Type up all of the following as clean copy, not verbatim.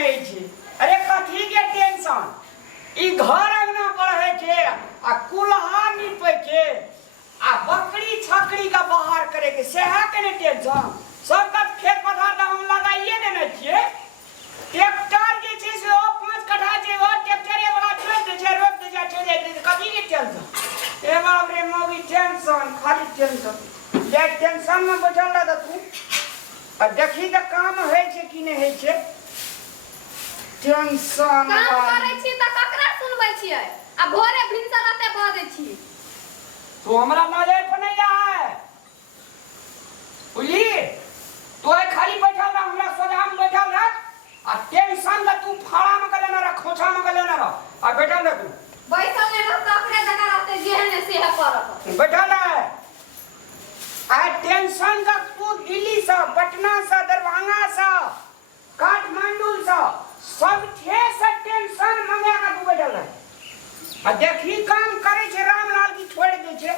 है छे। अरे कथी के टेंशन ई घर अंगना बढ़े छे आ कुल्हा नीपे छे आ बकरी छकरी का बाहर करे के सेहा के ने टेंशन सब का खेत पथार हम लगाइए देने छिए। ट्रैक्टर जे छे से ओ 5 कट्ठा जे ओ ट्रैक्टरे वाला जोत दे छे रोप दे छे छोड़े दे कथी के टेंशन ए बाप रे मोगी टेंशन खाली टेंशन जे टेंशन में बैठल रह तू आ देखी त काम होय छे कि नै होय छे टेंशन काम करे छी त ककरा सुनबै छियै आ भोरे भिनसर राते बजे छी तो हमरा नजर पर नहीं आए बुझली तो खाली बैठल रह हमरा सोझा में बैठल रह आ टेंशन ल तू फाड़ा में गले ना रह खोछा में गले ना रह आ बैठल रह तू बैठल नहीं रह तकरे जगह रहते जेहने से है परत बैठल रह आ टेंशन का तू दिल्ली से पटना से दरभंगा से काठमांडू से सब थे से टेंशन मंगा के तू बैठल रह आ देखी काम करे छे रामलाल की छोड़ दे छे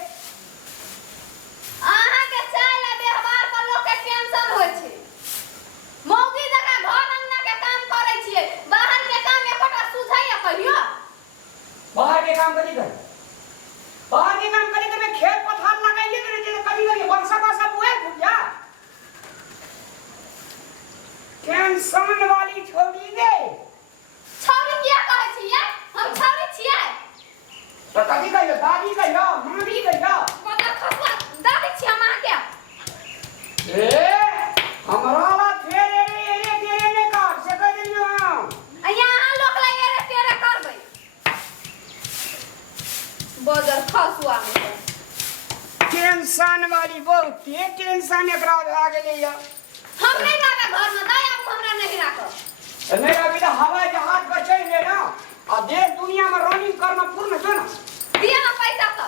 आहा के चाइला व्यवहार पर लोग के टेंशन होय छे मौगी जगह घर अंगना के काम करे छिए बाहर के काम एकोटा सुझाइया कहियो बाहर के काम करी कर बाहर के काम करी कर खेत पथार लगाइए करे जे कभी कभी वर्षा वर्षा बुए भुजा टेंशन वाली छोड़ी दे छौरी किया कहै छिए हम छौरी छिए तो कभी कहियो दादी कहियो मम्मी कहियो बता खसवा दादी छी हम के ए हमरा ला फेरे रे तेरे ने काट से कह दियो यहाँ लोग लगे रे तेरे करबै बजर खसवा में टेंशन वाली बहुत टेंशन एकरा आ गेलै या हम नहीं लागा घर में दया हमरा नहीं राखो नहीं अभी तो हवाई जहाज बचे ले ना आ देश दुनिया में रनिंग करना पूर्ण छो ना दिया ना पैसा तो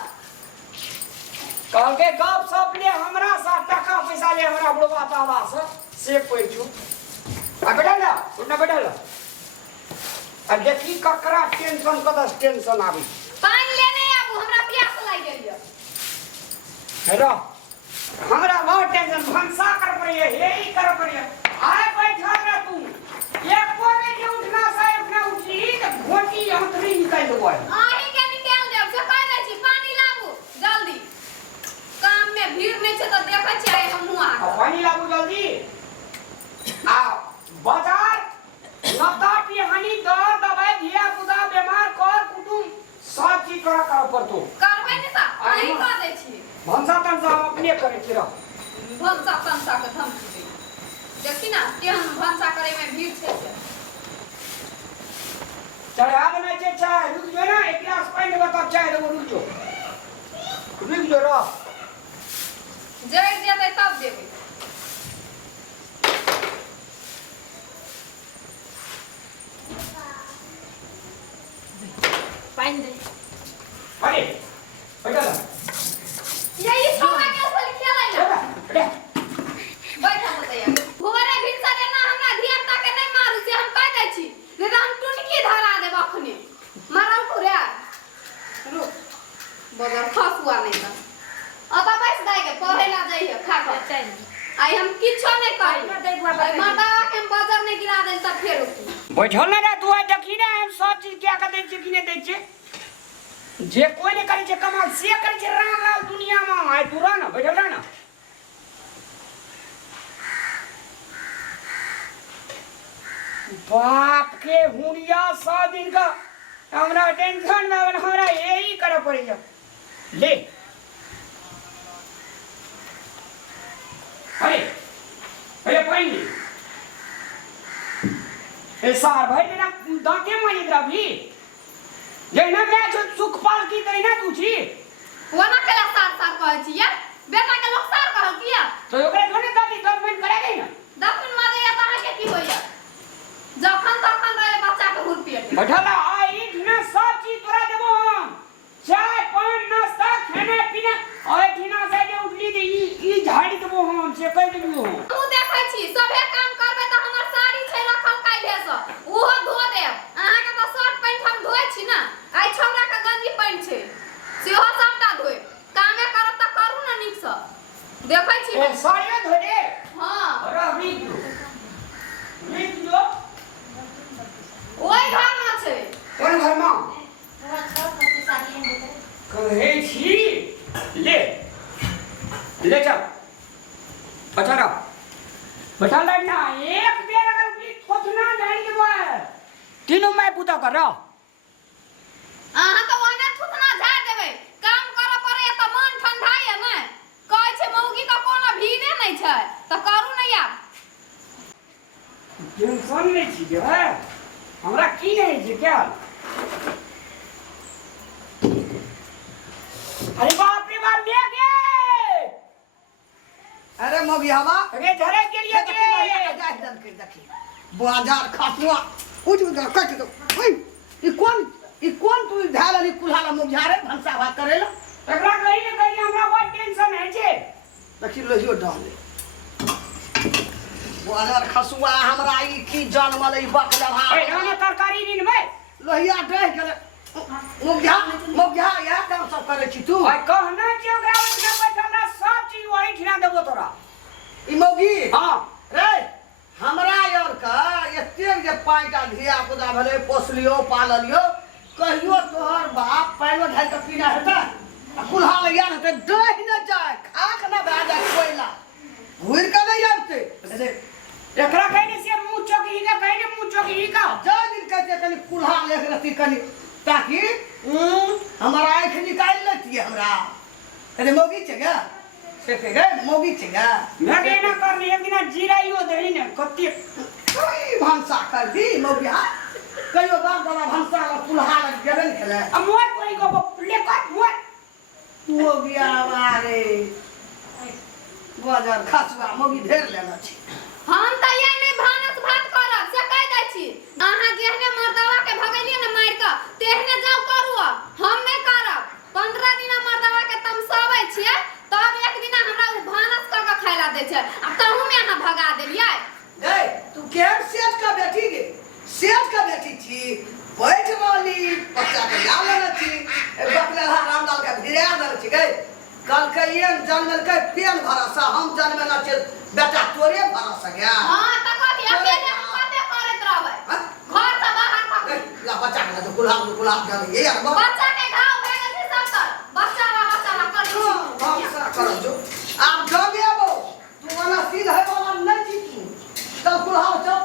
कल के गप सप ले हमरा सा टका पैसा ले हमरा बुढ़वा तावा से पैछु आ बैठल ना उठना बैठल आ देखी ककरा टेंशन कदस टेंशन आवी पानी लेने आबू हमरा प्यास लाग गेलियो हेलो हमरा बहुत टेंशन भंसा कर पड़िए यही कर पड़िए आए बैठल रे तू एक कोने के उठना सा उठना उठी त घोटी अंतरी निकाल देबो आही के निकाल देब से कह दे छी पानी लाबू जल्दी काम में भीड़ नहीं छे तो देखै छी आइ हमहु आ पानी लाबू जल्दी आ बाजार नता पिहानी दर दवाई धिया पुता बीमार कर कुटुम सब चीज तोरा कर पड़तो करबै ने ता आही कह दे छी भंसा तंसा अपने करे छी रह भंसा तंसा के धम छी देखी ना केहन भंसा करे में भीड़ छे से चढ़ा बना छे चाय रुक जो ना एक गिलास पानी बता चाय देबो रुक जो रह जड़ जेतै तब देबै पानी दे अरे बैठल यही छोरा के ऊपर खेलै ना अरे बैठा बताया भोरे भिनसा देना हमरा धिया ता के नहीं मारू से हम कह दै छी रे हम टुनकी धरा देब अखने मारौ पुरा रुक बगर खसुआ नहीं त अता बैस दाई के पढ़े ला जाइए खा के आई हम किछो नहीं करी माता के हम बाजार नहीं गिरा दे तब फेर बैठल ना रे तू आ देखी ना हम सब चीज क्या कर दै छी कि नहीं दै छी जे कोई नहीं करे छे कमाल से करे छे रामलाल दुनिया में आय तू रह ना बैठल रह ना बाप के हुड़िया 100 दिन का हमरा टेंशन में हमरा यही करे पड़ेगा ले अरे अरे पानी ए सार भाई ना दांते मारी इधर भी जैना मैं सुखपाल की तैना तू छी वना केला सार सार कहै छी या बेटा के लोग सार कहल किया तो ओकरे थोड़े दादी गवर्नमेंट करे गई ना दफन मारे या ताहा के की होइया जखन तखन रहे बच्चा के हुर पेट बैठल आई इतना सब चीज तोरा देबो हम चाय पान नाश्ता खाना पीना और इतना से जे उठली दे ई झाड़ी देबो हम से कह देबो तू देखै छी सबे काम करबे त हमर साड़ी छै रखल काइले से ओहो धो देब अहाँ के त शर्ट पैंट हम धोइ छी ना आई छौरा के गंजी पैंट छै सेहो सबटा धोइ कामे करब त करू ना नीक से देखै छी ए साड़ियो धो दे हां अरे रीत लो एक बेर अगर की थोथना धर लेबै तीनों मैं पूता कर रहा अहाँ तो ओने थुथना झाड़ देबै काम करऽ पड़ै त मन ठंडाय नै कहै छै मौगी का कोनो भीड़े नै छै त करू नै आब टेंशन नहीं छी गे हमरा की नहीं छै क्या अरे बाप रे बाप ले गे अरे मोगी हवा अरे धरे के लिए के देखी बाजार खासुआ उठ कट दो ई कौन तू धाल कुल्हाला मुझारे भंसा भात करेला एकरा कहीं न कहीं हमरा बहुत टेंशन है छे देखी लोहियो डाल बाजार खासुआ हमरा ई की जनमल ई बकला भात ए ना तरकारी दिन में लोहिया डह गेले मुझा या काम सब करे छी तू और कहना कि ओकरा उठना बैठना सब चीज वही ठिना देबो तोरा ई मोगी हां रे हमरा यार का एते जे पाइटा धिया पुता भले पोसलियो पाललियो कहियो तोहर बाप पैनो ढाल के पीना हेता कुल्हा लइया न त डह न जाए खाक न भा जाए कोइला घुर के नहीं आते एकरा कहीं से मुंह चोकी का कहीं मुंह चोकी का जा दिन कहते कनी कुल्हा लेख रहती कनी ताकि हमारा आंख निकाल लेती है हमरा अरे मोगी चगा से के मोगी चगा मैं कहना कर एक दिन जीराइयो देही ने कत्ते कोई भंसा कर दी मोगिया कहियो बाप दादा भंसा ला कुल्हा लग गेबे न खेले अब मोर कोई को लेकर मोर मोगिया मारे बाजार खसवा मोगी ढेर लेना छी हम त ये नै भानस भात करब से कह दै छी अहाँ जेहने मर्दवा के भगलिए न मार के तेहने जाऊ करू हम नै करब 15 दिन मर्दवा के तमसाबै छियै तब एक दिन हमरा उ भानस क के खाइला दै छै आ तहु में अहाँ भगा देलियै गे तू केहन सेठ का बेटी गे सेठ का बेटी छी बैठ रहली बच्चा के ला लेना छी बकला रामलाल के भिड़ा दल छी गे कल के ये जन्मल के पेन भरोसा हम जन्मना छी बेटा तोरे भरोसा गया हां त कथि अकेले हम कते करत रहबै घर से बाहर तक ला बच्चा के तो गुलाब जाने ये यार बच्चा के घाव भए गेल छै सब तर बच्चा ला कर छी भरोसा कर जो आप जो भी आबो तू वाला सीधा है वाला नहीं छी तू तब गुलाब चल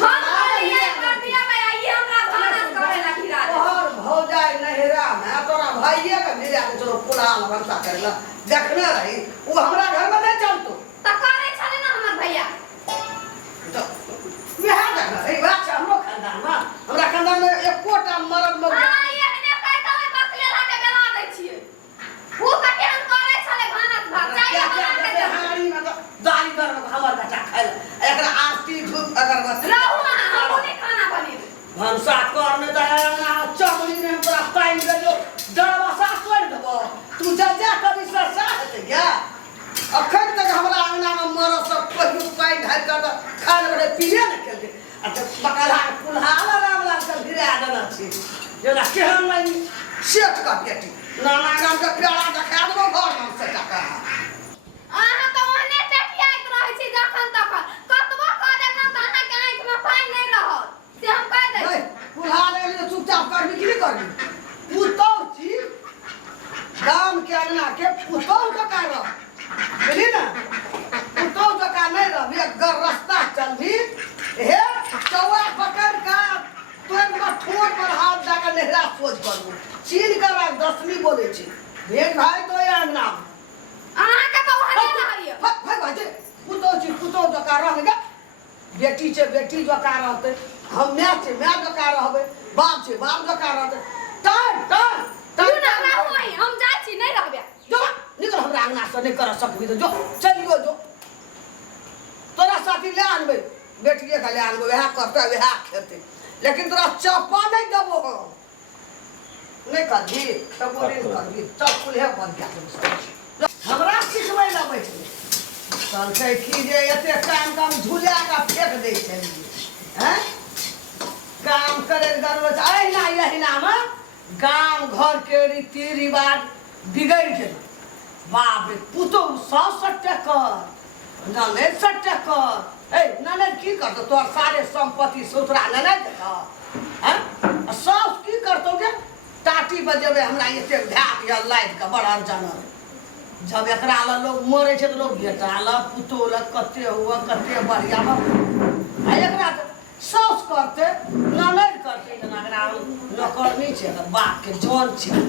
हम ये कर दिया भाई आइए हमरा भानस करे ला खिला दे और भौजाई नहरा में तोरा भाईये के मिला के चलो कुलाल भंसा करेला देखने रही वो हमरा घर में नहीं चलतो त करे छले ना हमर भैया तो बिहार देखना रे बात हमरो खानदान में हमरा खानदान में एकोटा मरद में हां ये ने कह दबै बकलेला के बेला दै छियै उ त केहन करे छले भानस भात चाहिए बना के दे हाड़ी में तो दाली कर हमर बेटा खाइल एकरा आरती धूप अगरबत्ती रहू ना हम नहीं खाना बनी भंसा करने दया चमड़ी में पूरा पानी दे जो डरवा सा तोड़ देबो तू जा कभी सरसा हेते क्या अखन तक हमरा अंगना में मरो सब पहियो पानी ढाल कर खा ले पिए न खेलते आ तो बकला कुल्हा रामलाल के गिरा देना छी जेना केहन नहीं सेठ का बेटी नाना गाम के प्यारा देखा देबो घर में से टका अहाँ त ओहने टेटियाइत रहै छी जखन तखन कतबो क देब न त अहाँ के आंख में पानी नहीं रहत से हम कह दै छी कुल्हा ले ले चुपचाप करबी की करबी पुतौ छी गाम के अंगना के पुतौ का रह बुझली ना पुतौ का नहीं रह एक गर रास्ता चलबी हे चौआ पकड़ का तोर में ठोर पर हाथ जाकर नेहरा सोच करबो चीन कर 10वीं बोले छी भेट भाई तो ये अंगना अहाँ के तो ओहने रहलिए भाई भाई पुतौ का रह गे बेटी छे बेटी का रहते हम मैं छे मैं का रहबे बाप छे बाप का रहते टाइम तू ना रहू वही हम जा छी नहीं रहबे जो निकल हमरा अंगना से नहीं कर सकबी तो जो चलियो जो तोरा साथी ले आनबे बेटिए का ले आनबे वह करता वह खेते लेकिन तोरा चप्पा नहीं देबो नहीं करबी तब बोली करबी सब कुल्हे बन गया हमरा सिखबै ला बैठ चल छै की जे एते काम झूला का फेंक दे छै हैं काम करे जरूरत अहिना में गांव घर के रीति रिवाज बिगड़ गेल बाप रे पुतो 100 टकर ननद 100 टकर ए ननद की करतो तोर सारे संपत्ति सुतरा ननद हैं सास की करतो गे टाटी बजेबे हमरा एते ध्यान या लाइट का बड़ा जानर जब एकरा ला लोग मरे छै तो लोग बेटा ला पुतो ला कते हुआ कते बढ़िया आ एकरा तो साउस करते ननद करते जना एकरा नौकरनी छै एकर बाप के जान छै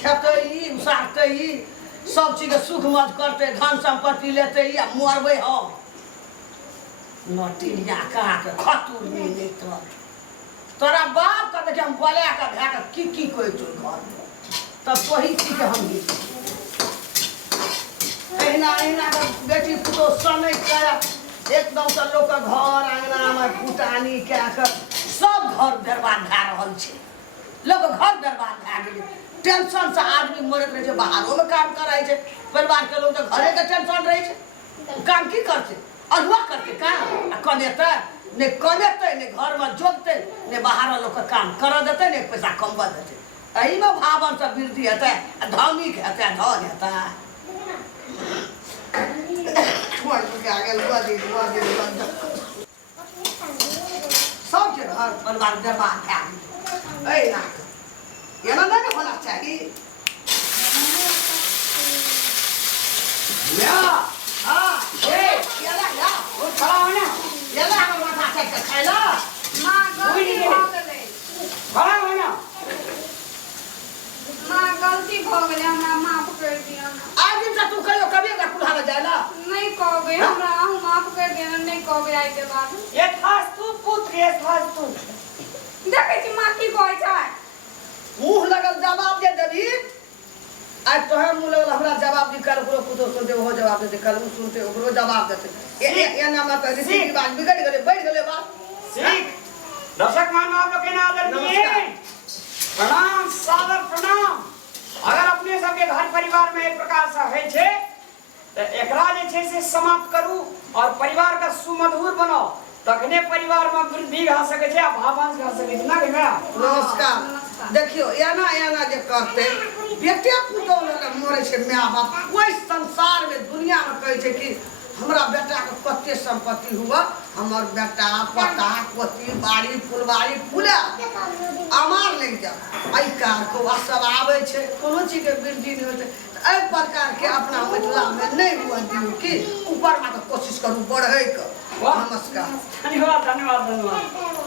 खेते ई उसारते ई सब चीज के सुख मत करते धन संपत्ति लेते ई आ मरबै हम नटिया कहा के खतुर में नहीं तोरा बाप का देखे हम बोले का भै के की कोई तो घर में तब वही चीज के हम अहिना के बेटी पुतो समय के एकदम से लोग के घर अंगना में फुटानी के सब घर बर्बाद भै रहल छै लोग घर बर्बाद भै गेलै टेंशन से आदमी मरत रहे छै बाहरों में काम करे छै परिवार के लोग तो घरे के टेंशन रहे छै काम की करते अरुआ करते काम आ कमेते ने कमेते ने घर में जोतते ने बाहर लोग के काम कर देते ने पैसा कमबा देते एही में भावन से वृद्धि हेतै आ धार्मिक हेतै धन हेतै छोड़ के आगे लुआ दे सब के घर परिवार बर्बाद भै गेलै ए ना एना नहीं होना चाहिए या हां ए या वो खड़ा हो ना येला हमर माथा चेक के खाइला माँ गलती भ गेलै खड़ा हो ना माँ गलती भ गेलै हमरा माफ कर दिया आज दिन से तू कहियो कभी एकरा कुल्हारा जायला नहीं कहबे हमरा अहूँ माफ कर दिया नहीं कहबे आई के बाद ये थास तू पुत्र ये थास तू देखै छी माँ की कहै छै मुंह लगल जवाब दे देबी आज तो है मुंह लगल हमरा जवाब दी कल ओकरो पुतो सुनते ओहो जवाब दे कल उ सुनते ओकरो जवाब देते ए ना मत रीति रिवाज बिगड़ गेले बढ़ गेले बात ठीक दर्शक मान आप लोग के ना आदरणीय प्रणाम सादर प्रणाम अगर अपने सबके घर परिवार में एक प्रकार से है छे तो एकरा जे छे से समाप्त करू और परिवार का सुमधुर बनाओ तखने परिवार में वृद्धि भ सके छे आ भावांश भ सके छे ना गे मैया नमस्कार देखियो एना जे करते बेटे पुतो लगे मरे छे माय बाप कोई संसार में दुनिया में कहे छे कि हमरा बेटा के कते संपत्ति हुआ हमर बेटा पता पोती बाड़ी फुलबाड़ी फूला अमार लग जा आई कार को सब आवे छे कोनो चीज के वृद्धि नहीं होते एहि प्रकार के अपना मिथिला में नहीं हुआ दियो कि ऊपर में तो कोशिश करू बढ़े के नमस्कार धन्यवाद धन्यवाद धन्यवाद